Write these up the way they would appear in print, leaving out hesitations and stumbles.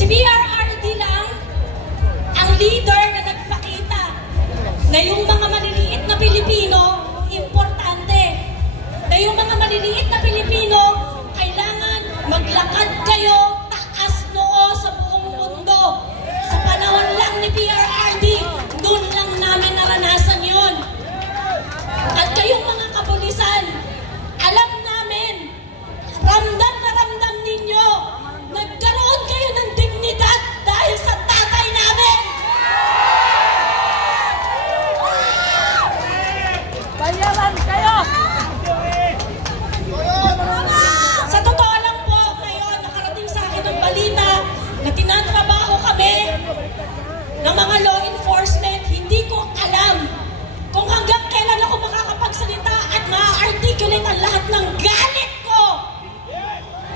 Si PRRD lang ang leader na nagpakita na yung mga maliliit na Pilipino, importante. Na yung mga maliliit na Pilipino, kailangan maglakad kayo taas noo sa buong mundo. Sa panahon lang ni PRRD, doon lang namin naranasan yun. At kayong mga kapulisan, alam namin, ramdam na ramdam ninyo, nagkaroon kayo ng dignidad dahil sa tatay namin. Bayaran kayo! Sa totoo lang po, ngayon nakarating sa akin ang balita na tinatrabaho kami ng mga law enforcement. Hindi ko alam kung hanggang kailan ako makakapagsalita at ma-articulate ang lahat ng galit ko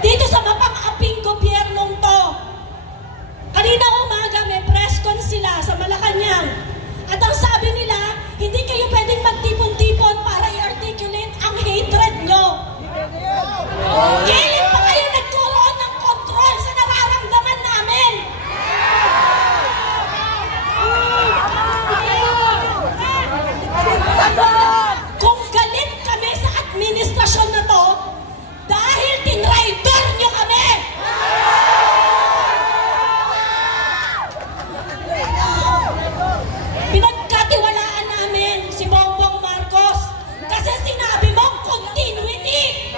dito sa mapang-aping gobyernong to. Kanina umaga may press con sila sa Malacanang at ang sabi nila, hindi kayo pwedeng magtipon-tipon para i-articulate ang hatred nyo. Kailan pa kayo nagkaroon ng control sa nararamdaman namin? Kung galit kami sa administrasyon na to, dahil tinraidor nyo kami! Pinagkatiwalaan namin si Bongbong Marcos kasi sinabi mo continuity.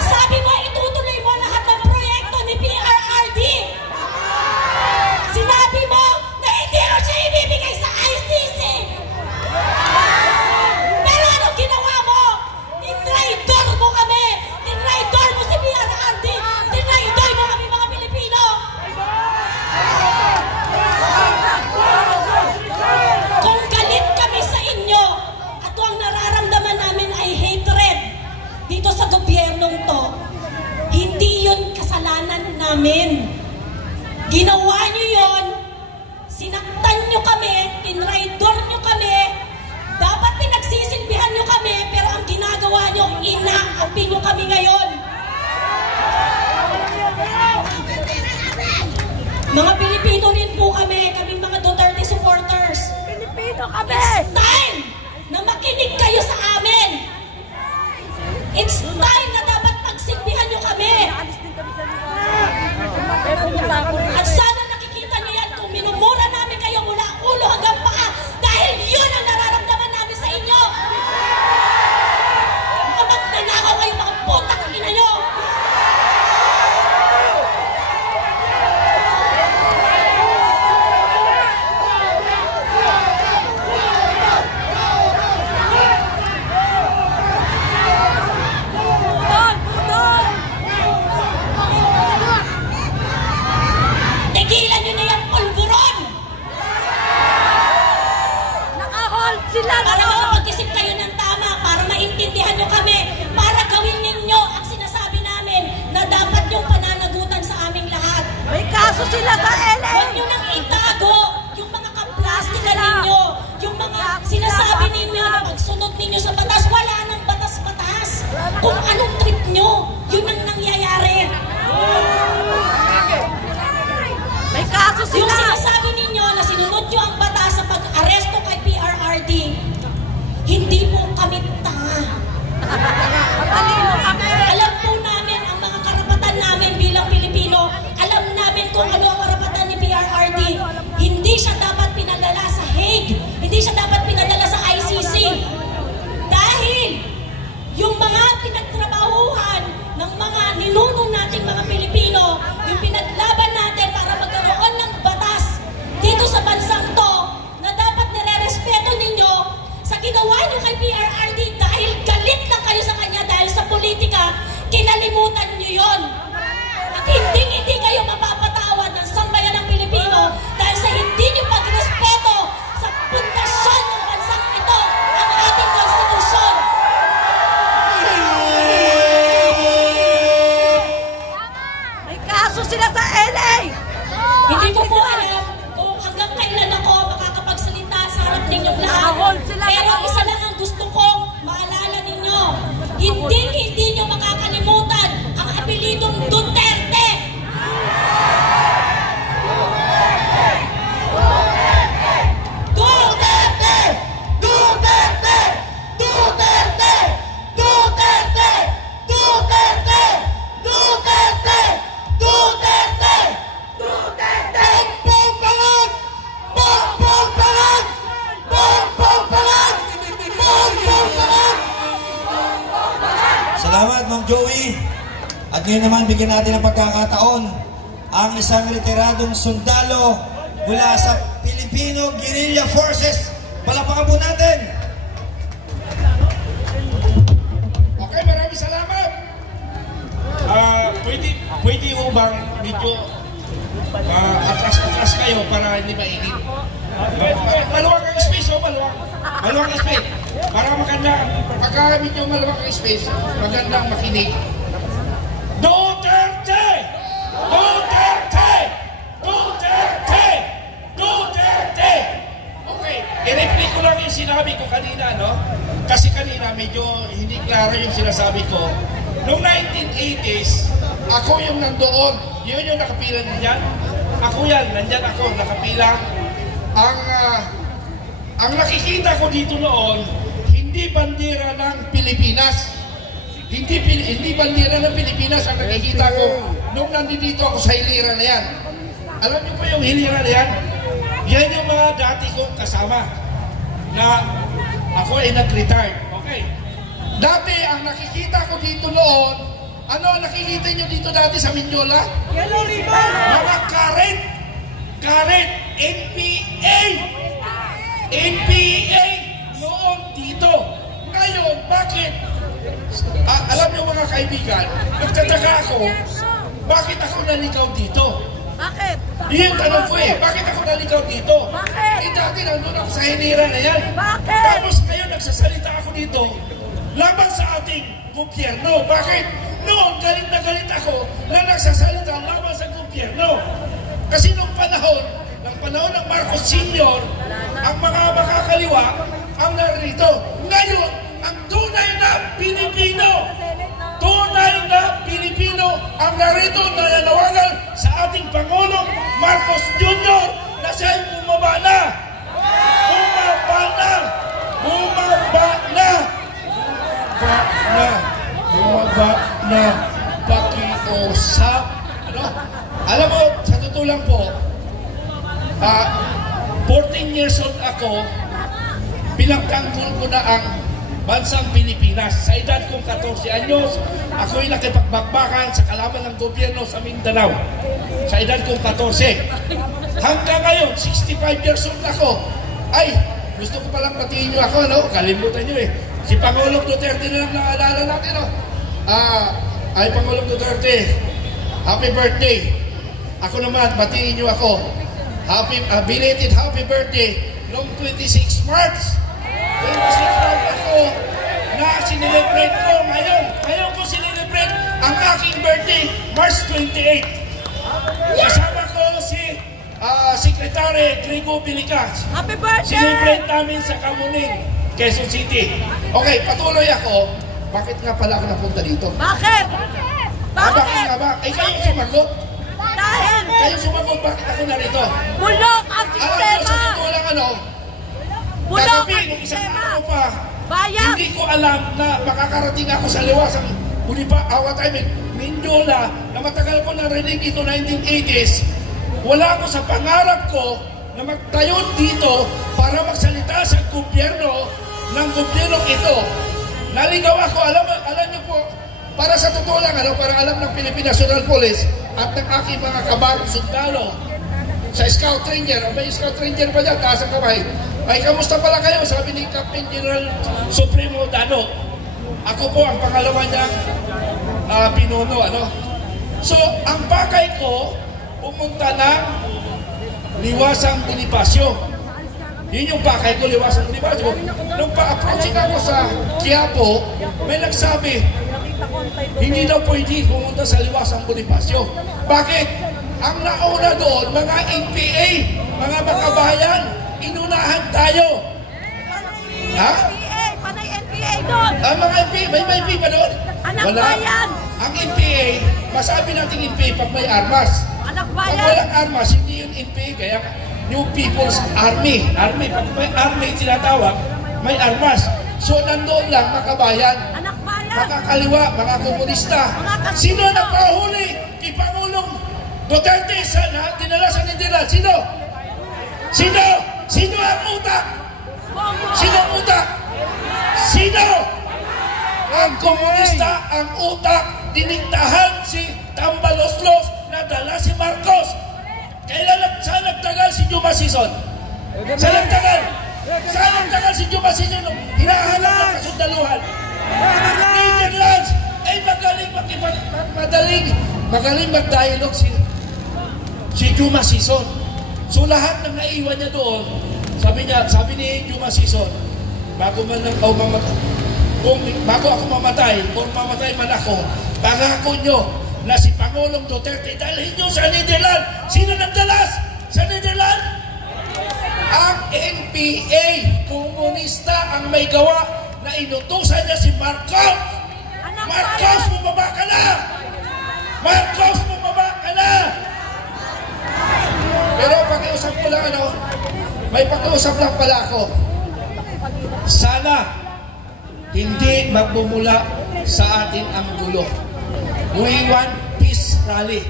Sabi mo itutuloy mo lahat ng proyekto ni PRRD. Sinabi mo na hindi mo siya ibibigay sa ICC. Pero anong ginawa mo? Tinraidor mo kami. Tinraidor mo si PRRD. Tinraidor mo kami mga Pilipino. Kung galit kami sa inyo at kung ang nararamdaman namin ay hatred dito sa gobyernong to, hindi yun kasalanan namin. Ginawa nyo yun, sinaktan nyo kami, tinraidor nyo kami, dapat pinagsisilbihan nyo kami, pero ang ginagawa nyo, inaapi nyo kami ngayon. Mga Pilipino rin po kami, kaming mga Duterte supporters. Pilipino kami! It's time na makinig kayo sa amin. It's time na dapat pagsilbihan nyo kami. At sana nakikita nyo yan kung minumura namin kayo mula ulo hanggang paa dahil yun ang nararamdaman namin sa inyo. Mga magnanakaw kayo, mga putang ina nyo. Tigilan nyo na yung pulburon! Naka-hold sila! Para makapag-isip kayo ng tama, para maintindihan nyo kami, para gawin ninyo ang sinasabi namin na dapat yung pananagutan sa aming lahat. May kaso sila sa LA! Huwag nyo nang itago yung mga kaplastika ninyo, yung mga sinasabi ninyo na pagsunod ninyo sa batas, wala nang batas-batas. Kung anong trip nyo, yun ang nangyayari. May kaso sila! Yung sinasabi ninyo na sinunod nyo ang batas sa pag-aresto kay PRRD, hindi po kami tanga. Matalino kami! Alam po namin ang mga karapatan namin bilang Pilipino. Alam namin kung ano ang karapatan ni PRRD. Hindi siya dapat pinadala sa Hague. Hindi siya dapat pinadala sa ICC. Dahil yung mga pinagtrabahuhan ng mga ninuno nating mga Pilipino, yung pinaglaban natin para magkaroon ng batas dito sa bansang to na dapat nire-respeto ninyo sa ginawa nyo kay PRRD dahil galit lang kayo sa kanya dahil sa politika, kinalimutan nyo yon. At hindi kayo mapapatawad ng sambayan ng Pilipino dahil sa hindi nyo pagrespeto sa pundasyon ng bansang ito, ang ating konstitusyon. May kaso sila sa LA! Hindi ko po alam kung hanggang kailan ako makakapagsalita sa harap ninyong lahat. Naka-hold sila, Pero naka-hold. isa lang ang gusto kong maalala ninyo. Hindi nyo makakalimutan ang apelidong Duterte. At ngayon naman, bigyan natin ng pagkakataon ang isang retiradong sundalo mula sa Filipino Guerrilla Forces. Palapakan po natin! Okay, maraming salamat! Pwede mo bang medyo atras kayo para hindi mainit? Maluwag ang space, maluwag. Maluwag ang space. Para maganda, pagka medyo maluwag ang space, magandang makinig. Duterte! Duterte! Duterte! Duterte! Okay, i-repeat ko lang yung sinabi ko kanina, no? Kasi kanina medyo hindi klaro yung sinasabi ko. Noong 1980s, ako yung nandoon. Yun yung nakapila niyan. Ako yan, nandyan ako, nakapila. Ang nakikita ko dito noon, hindi bandera ng Pilipinas. Hindi bandera ng Pilipinas ang nakikita ko nung nandito ako sa hilira na yan. Alam niyo po yung hilira na yan? Yan yung mga dati kong kasama na ako ay nag-retire. Okay. Dati ang nakikita ko dito noon, ano ang nakikita niyo dito dati sa Mindiola? Yellow ribbon! Mga karet, NPA! NPA noon dito. Ngayon, bakit? Alam niyo mga kaibigan, nagtataka ako, bakit ako naligaw dito? Bakit? Yung tanong ko bakit ako naligaw dito? Bakit? Dati nandun ako sa hinira na yan. Bakit? Tapos ngayon nagsasalita ako dito laban sa ating gobyerno. Bakit? Noon, galit na galit ako na nagsasalita laban sa gobyerno. Kasi nung panahon ng Marcos Sr., ang mga makakaliwa ang narito. Ngayon, ang tunay na Pilipino ang narito na nanawagan sa ating Pangulong Marcos Jr. na siya'y bumaba na. Pakiusap. Ano? Alam mo, sa totoo lang po, 14 years old ako, pinagtanggol ko na ang bansang Pilipinas. Sa edad kong 14 anyos, ako'y nakipagbakbakan sa kalaban ng gobyerno sa Mindanao. Sa edad kong 14. Hanggang ngayon, 65 years old ako. Ay, gusto ko palang patiin nyo ako, no? Kalimutan nyo Si Pangulong Duterte na lang naalala natin, no? Ay, Pangulong Duterte, happy birthday. Ako naman, patiin nyo ako. Belated happy birthday noong 26 March. 26 March ako na sinelebrate ko ngayon. Ngayon ko sinelebrate ang aking birthday, March 28. Kasama ko si Secretary Grigo Bilicas. Happy birthday! Sinelebrate namin sa Kamuning, Quezon City. Okay, patuloy ako. Bakit nga pala ako napunta dito? Bakit? Bakit nga ba? Ay, kayo sumagot. Dahil Kayo sumagot, bakit ako narito? bulok ang Alam sistema! nyo, sa totoo lang Bulok kagabi, ang nung isang sistema! araw pa, Bayan! hindi ko alam na makakarating ako sa liwasang Mindiola na matagal ko narinig ito 1980s. Wala ako sa pangarap ko na magtayo dito para magsalita sa gobyerno ng gobyernong ito. Naligaw ako, alam niyo po, para sa totoo lang, para alam ng Philippine National Police at ng aking mga kabarong sundalo sa Scout Ranger, may Scout Ranger ba dyan? Taas ang kamay. Ay, kamusta pala kayo? Sabi ni Captain General Supremo Dano. Ako po ang pangalawa niyang pinuno, So, ang pakay ko, pumunta ng Liwasang Bonifacio. Yun yung pakay ko, Liwasang Bonifacio. Nung pa-approaching ako sa Quiapo, may nagsabi, hindi daw pwede pumunta sa Liwasang Bonifacio. Bakit? Ang nauna doon, mga NPA, mga makabayan, inunahan tayo. Ha? Panay NPA doon! Ang mga NPA, may NPA pa doon? Anak Wala. bayan! Ang NPA, masabi natin NPA pag may armas. Anak Pag bayan! walang armas, hindi yun NPA, kaya New People's Army. Pag may army tinatawag, may armas. So, nandoon lang, makabayan. Anak bayan! Makakaliwa, mga komunista. Sino ang napahuli kay Pangulong Duterte sana dinala sa Nindila? Sino? Sino ang utak? Sino ang utak? Sino? Ang komunista ang utak diniktahan si Tambaloslos na dala si Marcos. Saan nagtagal si Juma Sison? Saan nagtagal? Saan nagtagal si Juma Sison? Hinahanap ng kasundaluhan. Netherlands ay magaling mag-dialogue si Juma Sison. So lahat ng naiwan niya doon, sabi ni Juma Sison, bago ako mamatay o mamatay man ako, pangako nyo na si Pangulong Duterte dalhin nyo sa Netherlands. Sino nagdalas sa Netherlands? Ang NPA, komunista ang may gawa na inutusan niya si Marcos. Marcos, bumaba ka na! Marcos, bumaba ka na! Pero pakiusap ko lang may pakiusap lang pala ako. Sana hindi magbumula sa atin ang gulo. We want peace rally.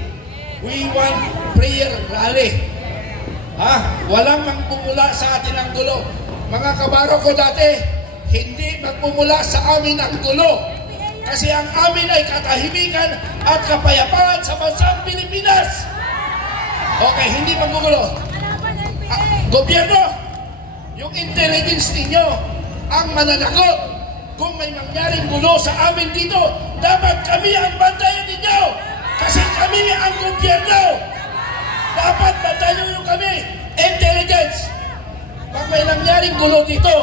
We want prayer rally. Walang magbumula sa atin ang gulo. Mga kabaro ko dati, hindi magbumula sa amin ang gulo. Kasi ang amin ay katahimikan at kapayapaan sa bansang Pilipinas. Okay, hindi maggugulo. Gobyerno, yung intelligence ninyo ang mananagot. Kung may mangyaring gulo sa amin dito, dapat kami ang bantayan ninyo. Kasi kami ang gobyerno. Dapat bantayan nyo kami. Intelligence. Pag may nangyaring gulo dito,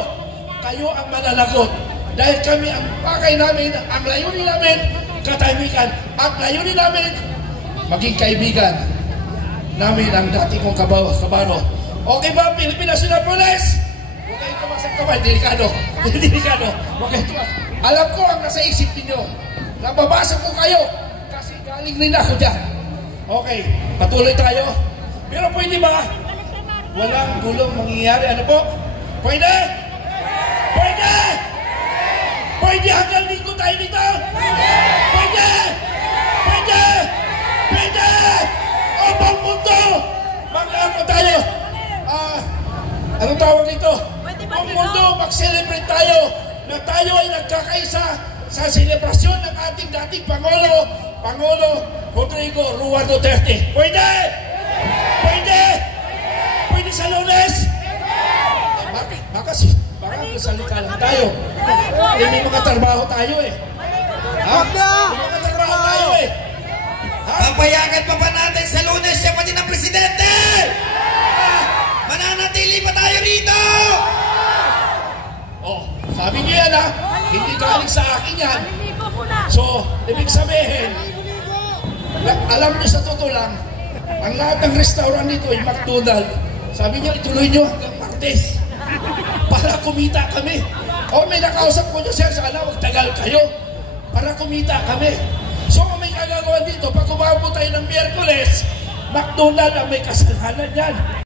kayo ang mananagot. Dahil kami ang pakay namin, ang layunin namin, katahimikan. Ang layunin namin, maging kaibigan namin ang dati kong kabaro. Okay ba, Pilipinas National Police? Huwag kayong tumasang kamay. Delikado. Huwag kayong tumasang. Alam ko ang nasa isip ninyo. Nababasa ko kayo. Kasi galing rin ako dyan. Okay, patuloy tayo. Pero pwede ba? Walang gulong mangyayari. Ano po? Pwede? Pwede! Pwede hanggang linggo tayo dito? Pwede! Pwede! Pwede! Obang mundo! Mag-ako tayo! Anong tawag dito? Ang mundo, mag-celebrate tayo na tayo ay nagkakaisa sa selebrasyon ng ating dating Pangulo Rodrigo Roa Duterte. Pwede! Pwede! Pwede sa Lunes? Bakit? Baka salita lang tayo. May mga trabaho tayo eh. May mga trabaho tayo eh. Papayagan pa ba natin sa Lunes siya pati ng presidente? Mananatili pa tayo rito! Sabi niyo yan hindi galing sa akin yan. So, ibig sabihin, alam niyo sa totoo lang, ang lahat ng restaurant dito ay McDonald's. Sabi niyo, ituloy niyo hanggang Martes para kumita kami. May nakausap ko niyo, sir, sana magtagal kayo para kumita kami. So, kung may kagagawan dito, pag umabot tayo ng Miyerkules, McDonald's ang may kasalanan yan.